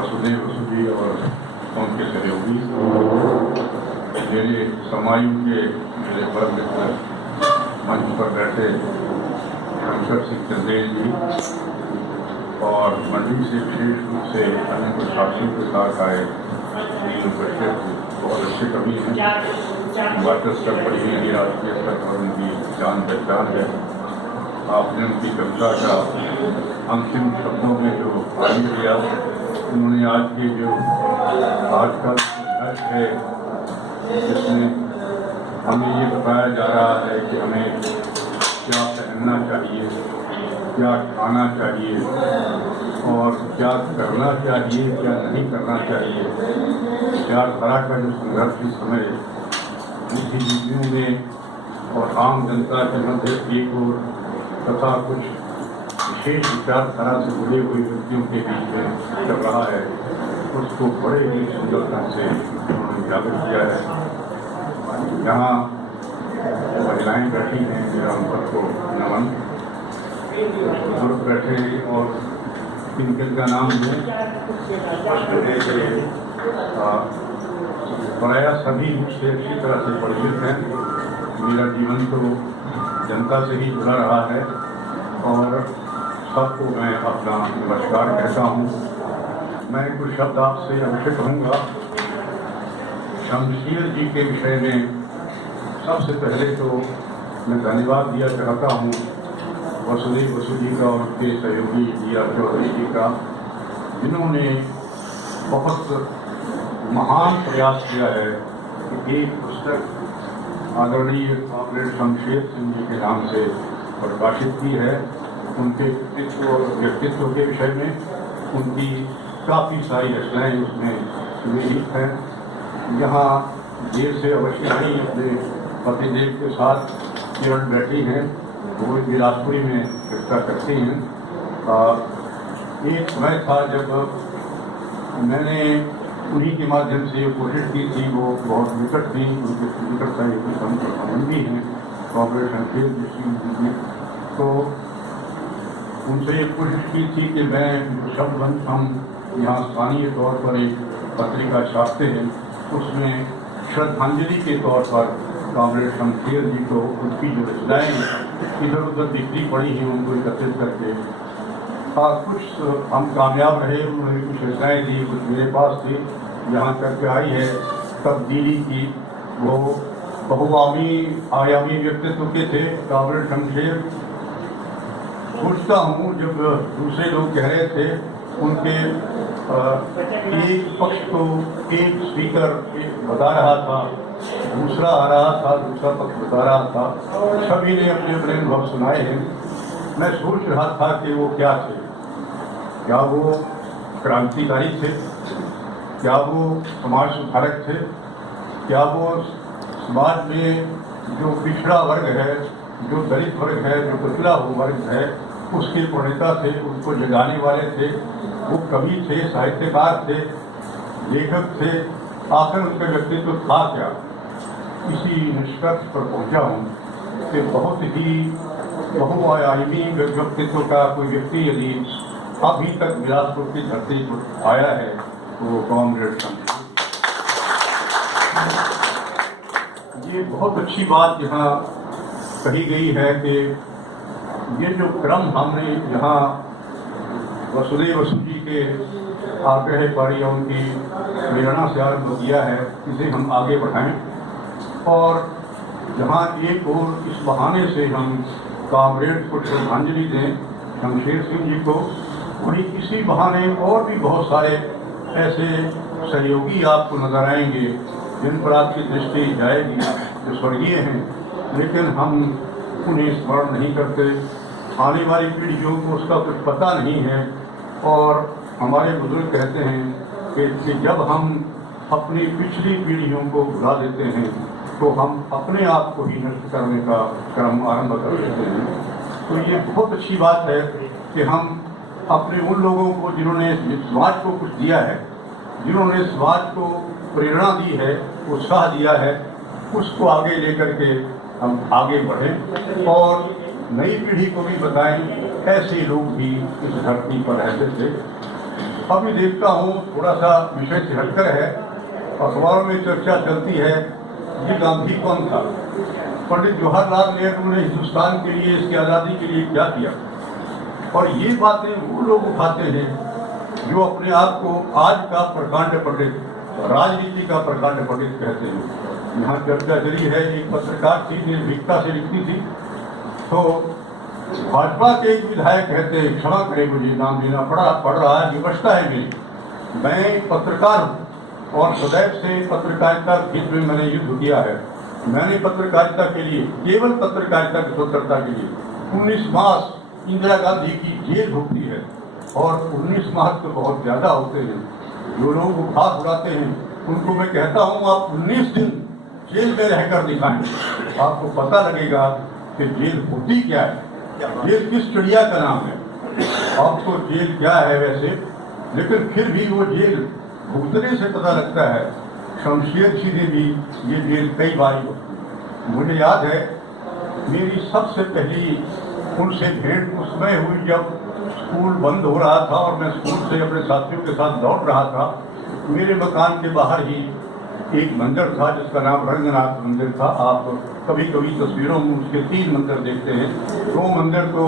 वसुदेव वसु जी और उनके सहयोगी, मेरे समायु के मेरे बड़ मित्र मंच पर बैठे शंकर सिंह चंदेल जी और मंडी से विशेष रूप से अन्य प्रशासनियों के साथ आए नील बैठे बहुत अच्छे कवि हैं, वाटर स्तर पर ही राष्ट्रीय स्तर पर उनकी जान पहचान है। आपने उनकी कविता का अंतिम शब्दों में जो आगे दिया, उन्होंने आज के जो आजकल संघर्ष है जिसमें हमें ये बताया जा रहा है कि हमें क्या पहनना चाहिए, क्या खाना चाहिए और क्या करना चाहिए, क्या नहीं करना चाहिए, विचारधारा का जो संघर्ष इस समय बुद्धिजीवियों में और आम जनता के मध्य एक और तथा कुछ विशेष विचारधारा से जुड़े हुए व्यक्तियों के बीच में चल रहा है, उसको बड़े ही सुंदरता से उन्होंने उजागर किया है। यहाँ महिलाएं बैठी हैं, मेरा उन सबको नमन। बुजुर्ग बैठे और इनका नाम है प्रायः सभी मुझसे अच्छी तरह से परिचित हैं। मेरा जीवन तो जनता से ही जुड़ा रहा है और सबको मैं अपना नमस्कार कहता हूँ। मैं कुछ शब्द आपसे अवश्य कहूँगा। शमशेर जी के विषय में सबसे पहले तो मैं धन्यवाद दिया चाहता हूँ वसुदेव वसु जी का और उनके सहयोगी जीरा चौधरी जी का, जिन्होंने बहुत महान प्रयास किया है कि एक पुस्तक आदरणीय कॉमरेड शमशेर सिंह जी के नाम से प्रकाशित की है। उनके व्यक्तित्व और व्यक्तित्व के विषय में उनकी काफ़ी सारी रचनाएँ उसमें निहित हैं। यहाँ देर से अवश्य नहीं अपने पतिदेव के साथ केवल बैठी हैं, वो बिलासपुरी में चर्चा करती हैं। एक समय था जब मैंने उन्हीं के माध्यम से ये कोशिश की थी, वो बहुत निकट थी, उनके निकटता एक संबंधी हैं कॉमरेड शमशेर जी, तो उनसे ये कोशिश की थी कि मैं शब्दबंध हम यहाँ स्थानीय तौर पर एक पत्रिका छापते हैं, उसमें श्रद्धांजलि के तौर पर कॉमरेड शमशेर जी को उनकी जो रचनाएँ इधर उधर बिखरी पड़ी हैं उनको एकत्रित करके कुछ हम कामयाब रहे। उन्होंने कुछ रचनाएँ थी, कुछ मेरे पास थी, यहाँ तक आई है तब्दीली की। वो बहुआयामी व्यक्तित्व के थे कॉमरेड शमशेर। सोचता हूँ जब दूसरे लोग कह रहे थे उनके एक पक्ष को एक स्पीकर बता रहा था, दूसरा आ रहा था, दूसरा पक्ष बता रहा था, सभी ने अपने अपने अनुभव सुनाए हैं। मैं सोच रहा था कि वो क्या थे, क्या वो क्रांतिकारी थे, क्या वो समाज सुधारक थे, क्या वो समाज में जो पिछड़ा वर्ग है, जो दलित वर्ग है, जो पिछड़ा वर्ग है, उसके प्रणेता थे, उसको जगाने वाले थे, वो कवि थे, साहित्यकार थे, लेखक थे, आखिर उनका व्यक्तित्व था क्या। इसी निष्कर्ष पर पहुंचा हूँ कि बहुत ही बहुआयामी व्यक्तित्व का कोई व्यक्ति यदि अभी तक बिलासपुर की धरती पर आया है तो वो कॉमरेड शमशेर। ये बहुत अच्छी बात यहाँ कही गई है कि ये जो क्रम हमने यहाँ वसुदेव वसु जी के आग्रह पर या उनकी प्रेरणा से आरम्भ किया है, इसे हम आगे बढ़ाएं और जहाँ एक और इस बहाने से हम कॉमरेड को श्रद्धांजलि दें शमशेर सिंह जी को, वहीं इसी बहाने और भी बहुत सारे ऐसे सहयोगी आपको नजर आएंगे जिन पर आपकी दृष्टि जाएगी, जो स्वर्गीय हैं लेकिन हम उन्हें स्मरण नहीं करते। आने वाली पीढ़ियों को उसका कुछ पता नहीं है और हमारे बुजुर्ग कहते हैं कि जब हम अपनी पिछली पीढ़ियों को भुला देते हैं तो हम अपने आप को ही नष्ट करने का क्रम आरंभ कर देते हैं। तो ये बहुत अच्छी बात है कि हम अपने उन लोगों को जिन्होंने समाज को कुछ दिया है, जिन्होंने समाज को प्रेरणा दी है, उत्साह दिया है, उसको आगे लेकर के हम आगे बढ़ें और नई पीढ़ी को भी बताएं ऐसे लोग भी इस धरती पर रहते थे। अभी देखता हूँ थोड़ा सा विषय से हटकर है, अखबारों में चर्चा चलती है ये गांधी कौन था, पंडित जवाहरलाल नेहरू ने हिंदुस्तान के लिए, इसकी आज़ादी के लिए क्या किया। और ये बातें वो लोग उठाते हैं जो अपने आप को आज का प्रकांड पंडित, राजनीति का प्रकांड पंडित कहते हैं। यहाँ चर्चा चली है, एक पत्रकार थी निर्भीकता से लिखती थी, तो भाजपा के एक विधायक कहते हैं, क्षमा करें मुझे नाम लेना पड़ रहा है, विवशता है मेरी, मैं पत्रकार हूँ और सदैव से पत्रकारिता हित में मैंने युद्ध किया है। मैंने पत्रकारिता के लिए, केवल पत्रकारिता की स्वतंत्रता के लिए 19 मास इंदिरा गांधी की जेल भुगती है। और 19 मास तो बहुत ज़्यादा होते हैं, जो लोग उपहास उड़ाते हैं उनको मैं कहता हूँ आप 19 दिन जेल में रहकर दिखाएं, आपको पता लगेगा कि जेल होती क्या है, जेल किस चिड़िया का नाम है। अब तो जेल क्या है वैसे, लेकिन फिर भी वो जेल भुगतने से पता लगता है। शमशेर जी ने भी ये जेल कई बार होती। मुझे याद है मेरी सबसे पहली उनसे भेंट उस समय हुई जब स्कूल बंद हो रहा था और मैं स्कूल से अपने साथियों के साथ लौट रहा था। मेरे मकान के बाहर ही एक मंदिर था जिसका नाम रंगनाथ मंदिर था। आप कभी कभी तस्वीरों में उसके 3 मंदिर देखते हैं। 2 मंदिर तो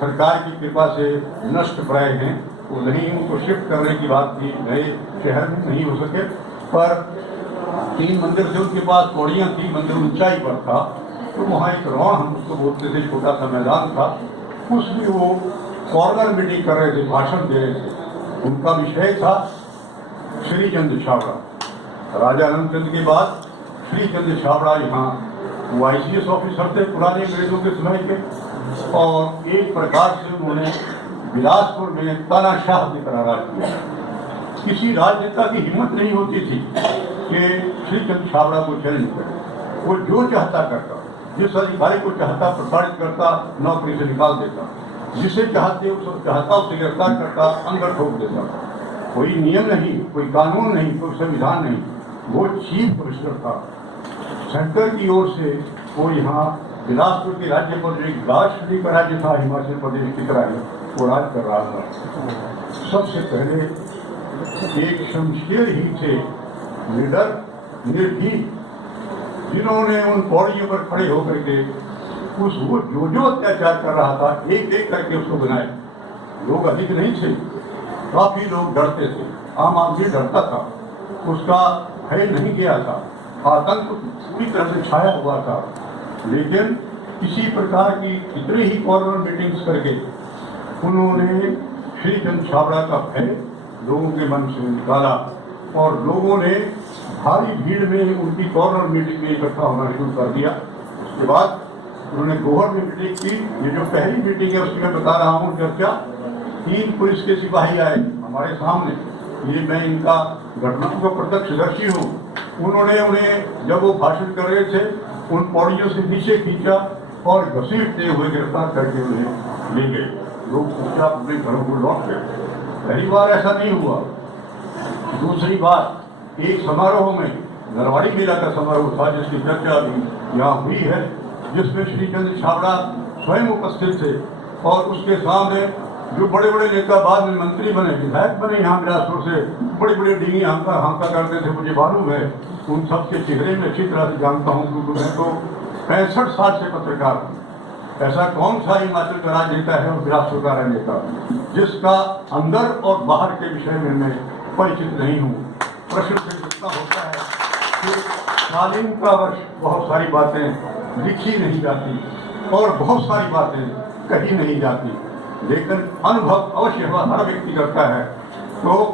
सरकार की कृपा से नष्ट प्राय हैं, वो नहीं, उनको शिफ्ट करने की बात थी, नए शहर में नहीं हो सके, पर 3 मंदिर थे, उनके पास पौड़ियाँ थी, मंदिर ऊंचाई पर था। तो वहाँ एक रौण, हम उसको बोलते थे, छोटा सा मैदान था, उसमें वो कॉर्नर मीटिंग कर रहे थे, भाषण दे रहे थे। उनका विषय था श्रीचंद्र छाबड़ा। राजा आनंदचंद के बाद श्रीचंद्र छाबड़ा यहाँ वो ICS ऑफिसर थे पुराने अंग्रेजों के समय के, और एक प्रकार से उन्होंने बिलासपुर में तानाशाह की तरह राज किया। किसी राजनेता की हिम्मत नहीं होती थी कि श्रीचंद्र छाबड़ा को चैलेंज करे। वो जो चाहता करता, जिस अधिकारी को चाहता प्रताड़ित करता, नौकरी से निकाल देता, जिसे चाहता उसे गिरफ्तार करता, अंदर ठोक देता। कोई नियम नहीं, कोई कानून नहीं, कोई संविधान नहीं। वो चीफ मिनिस्टर था। सेंटर की ओर से वो यहाँ बिलासपुर के राज्य पर जो एक राष्ट्रपति का राज्य था, हिमाचल प्रदेश की तरह वो राज कर रहा था। सबसे पहले एक शमशेर ही थे, निडर, निर्भीक, जिन्होंने उन पौड़ियों पर खड़े होकर के वो जो अत्याचार कर रहा था एक एक करके उसको बनाए। लोग अधिक नहीं थे, काफी लोग डरते थे, आम आदमी डरता था, उसका भय नहीं गया था, आतंक पूरी तरह से छाया हुआ था। लेकिन किसी प्रकार की कितने ही कॉर्नर मीटिंग्स करके उन्होंने श्रीचंद्र छाबड़ा का भय लोगों के मन से निकाला और लोगों ने भारी भीड़ में उनकी कॉर्नर मीटिंग में इकट्ठा होना शुरू कर दिया। उसके बाद उन्होंने गोहर में मीटिंग की। ये जो पहली मीटिंग है उसकी मैं बता रहा हूँ चर्चा। 3 पुलिस के सिपाही आए हमारे सामने, ये मैं इनका घटना का प्रत्यक्षदर्शी हूँ। उन्होंने उन्हें जब वो भाषण कर रहे थे उन पौड़ियों से नीचे खींचा और घसीटते हुए गिरफ्तार करके उन्हें ले गए। लोग चुपचाप अपने घरों को लौट गए। पहली बार ऐसा नहीं हुआ। दूसरी बार एक समारोह में, नरवाड़ी मेला का समारोह था जिसकी चर्चा भी यहाँ हुई है, जिसमें श्रीचंद्र छाबड़ा स्वयं उपस्थित थे और उसके सामने जो बड़े बड़े नेता बाद में मंत्री बने, विधायक बने, यहाँ बिलासपुर से बड़ी बड़ी डिंगी हांका करते थे, मुझे मालूम है। उन सबके चेहरे में अच्छी तरह से जानता हूँ क्योंकि मैं तो 65 साल से पत्रकार हूँ। ऐसा कौन सा हिमाचल का राजनेता है और बिलासपुर का राजनेता जिसका अंदर और बाहर के विषय में मैं परिचित नहीं हूँ। प्रश्न फिर इतना होता है कि कालीन का वर्ष बहुत सारी बातें लिखी नहीं जाती और बहुत सारी बातें कही नहीं जाती, लेकिन अनुभव अवश्य हर व्यक्ति करता है। तो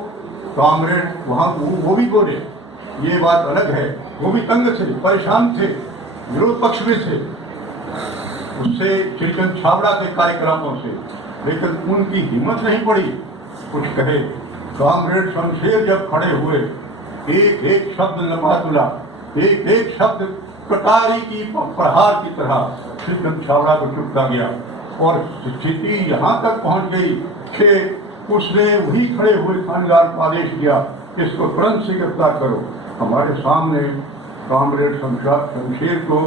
कामरेड वहाँ वो भी बोले, ये बात अलग है, वो भी तंग थे, परेशान थे, विरोध पक्ष में थे उससे, श्रीचंद्र छाबड़ा के कार्यक्रमों से, लेकिन उनकी हिम्मत नहीं पड़ी कुछ कहे। कामरेड शमशेर जब खड़े हुए, एक एक शब्द लम्हा, एक एक शब्द कटारी की प्रहार की तरह श्रीचंद्र छाबड़ा को चुपता गया और स्थिति यहाँ तक पहुँच गई कि उसने वही खड़े हुए थानेदार को आदेश दिया, इसको तुरंत से गिरफ्तार करो। हमारे सामने कामरेड शमशेर को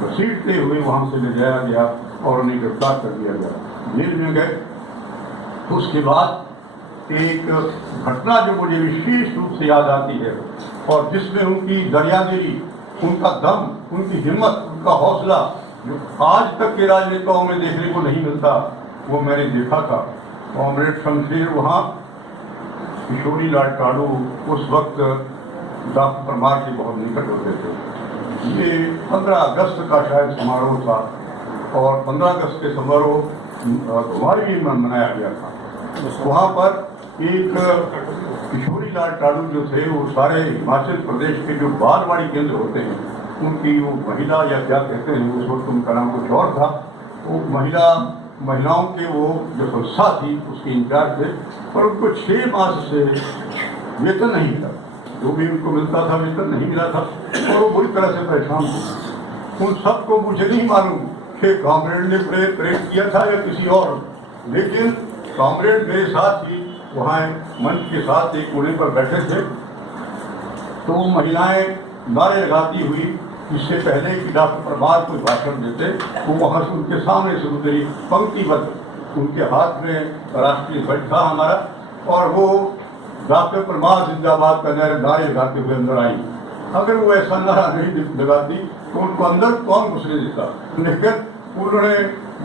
घसीटते हुए वहाँ से ले जाया गया और उन्हें गिरफ्तार कर दिया गया, जेल में गए। उसके बाद एक घटना जो मुझे विशेष रूप से याद आती है और जिसमें उनकी दरियादिली, उनका दम, उनकी हिम्मत, उनका हौसला जो आज तक के राजनेताओं में देखने को नहीं मिलता, वो मैंने देखा था। कॉमरेड शमशेर वहाँ, किशोरी लाल टाडू उस वक्त डॉक्टर परमार के बहुत निकट होते थे। ये 15 अगस्त का शायद समारोह था और 15 अगस्त के समारोह हमारे भी मनाया गया था। वहाँ पर एक किशोरी लाल टाडू जो थे, वो सारे हिमाचल प्रदेश के जो बालवाड़ी केंद्र होते हैं उनकी वो महिला या क्या कहते हैं, उस वक्त उनका नाम कुछ और था, वो महिलाओं के वो जो संस्था थी उसके इंचार्ज थे। पर उनको 6 मास से वेतन नहीं मिला, जो भी उनको मिलता था वेतन नहीं मिला था और वो बुरी तरह से परेशान थे। उन सबको मुझे नहीं मालूम कि कॉमरेड ने प्रेरित किया था या किसी और, लेकिन कॉमरेड मेरे साथ ही वहाँ मंच के साथ एक कोने पर बैठे थे। तो वो महिलाएं नारे लगाती हुई, इससे पहले कि डॉक्टर परमार कोई भाषण देते, वो वहाँ से उनके सामने से गुजरी पंक्तिबद्ध, उनके हाथ में राष्ट्रीय ध्वज था हमारा, और वो डॉक्टर परमार जिंदाबाद का नारे लगाते हुए अंदर आई। अगर वो ऐसा नारा नहीं लगाती तो उनको अंदर कौन घुसने देता, लेकिन उन्होंने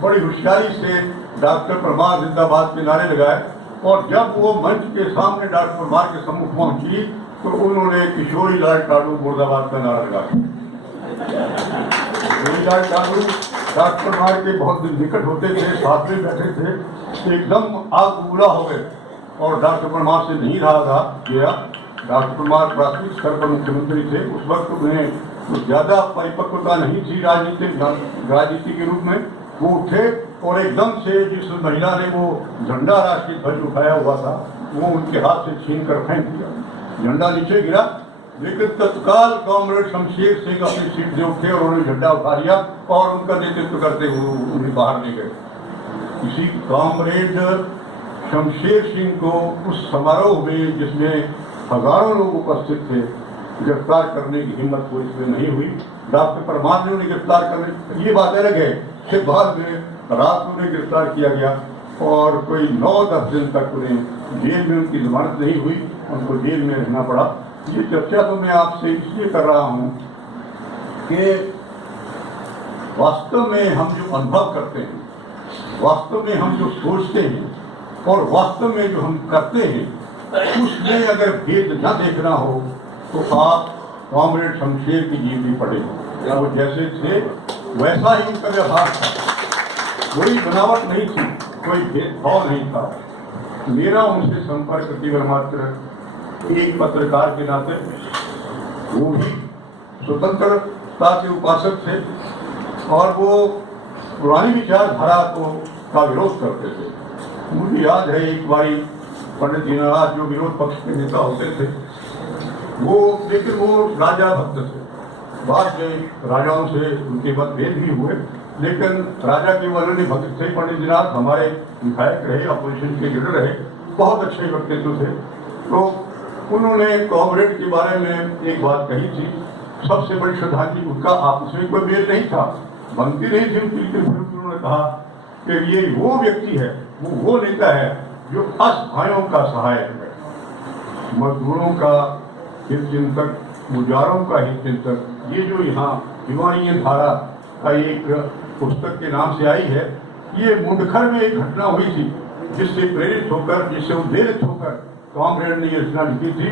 बड़ी होशियारी से डॉक्टर परमार जिंदाबाद के नारे लगाए। और जब वो मंच के सामने डॉक्टर परमार के सम्मुख पहुंची तो उन्होंने किशोरी लाल टाडू मुर्दाबाद का नारा लगाया। किशोरी लाल टाडू डॉक्टर परमार के बहुत निकट होते थे, साथ में बैठे थे, एकदम आग उगला हो गए और डॉक्टर परमार से नहीं रहा था गया। डॉक्टर परमार प्राथमिक स्तर पर मुख्यमंत्री थे, उस वक्त उन्हें तो ज़्यादा परिपक्वता नहीं थी राजनीति के रूप में। वो उठे और एकदम से जिस महिला ने वो झंडा राष्ट्रीय ध्वज उठाया हुआ था वो उनके हाथ से छीन कर फेंक दिया, झंडा नीचे गिरा। लेकिन तत्काल कॉमरेड शमशेर सिंह अपनी सीट से उठे और उन्होंने झंडा उठा लिया और उनका नेतृत्व करते हुए उन्हें बाहर ले गए। इसी कॉमरेड शमशेर सिंह को उस समारोह में, जिसमें हजारों लोग उपस्थित थे, गिरफ्तार करने की हिम्मत कोई इसमें नहीं हुई। डॉक्टर परमार ने उन्हें गिरफ्तार करने, ये बात अलग है कि बाद में रात उन्हें गिरफ्तार किया गया और कोई 9-10 दिन तक उन्हें जेल में उनकी जमानत नहीं हुई, उनको जेल में रहना पड़ा। ये चर्चा तो मैं आपसे इसलिए कर रहा हूँ कि वास्तव में हम जो अनुभव करते हैं, वास्तव में हम जो सोचते हैं और वास्तव में जो हम करते हैं, उसमें अगर भेद न देखना हो तो आप कॉमरेड शमशेर की जीवनी पढ़े। वो जैसे थे वैसा ही उनका व्यवहार था, कोई बनावट नहीं थी, कोई भेदभाव नहीं था। मेरा उनसे संपर्क केवल मात्र एक पत्रकार के नाते, वो भी स्वतंत्रता के उपासक थे और वो पुरानी विचारधारा का विरोध करते थे। मुझे याद है एक बारी पंडित दीननाथ जो विरोध पक्ष के नेता होते थे, वो लेकिन वो राजा भक्त थे। बाद में राजाओं से उनके मतभेद भी हुए, लेकिन राजा के वो अनन्य भक्त थे। पंडित दीननाथ हमारे विधायक रहे, अपोजिशन के लीडर रहे, बहुत अच्छे व्यक्तित्व थे। तो उन्होंने कॉमरेड के बारे में एक बात कही थी, सबसे बड़ी श्रद्धांजलि, उनका आपस में कोई मेल नहीं था, बनती नहीं थी उनकी, लेकिन फिर उन्होंने कहा कि ये वो व्यक्ति है, वो नेता है जो असहायों का सहायक है, मजदूरों का हित चिंतक, गुजारों का हित चिंतक। ये जो यहाँ हिमालय धारा का एक पुस्तक के नाम से आई है, ये मुंडखर में एक घटना हुई थी जिससे प्रेरित होकर, जिससे उद्वेलित होकर कॉमरेड ने ये रचना लिखी थी।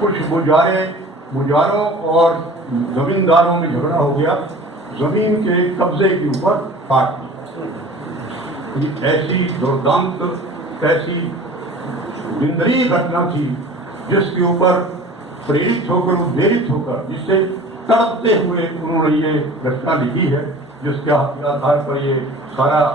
कुछ गुजारों और जमींदारों में झगड़ा हो गया, जमीन के कब्जे के ऊपर फाट दी। ऐसी दुर्दांत, ऐसी निंदनीय घटना थी जिसके ऊपर प्रेरित होकर, उद्वेलित होकर, जिससे तड़पते हुए उन्होंने ये रचना लिखी है, जिसके आधार पर ये सारा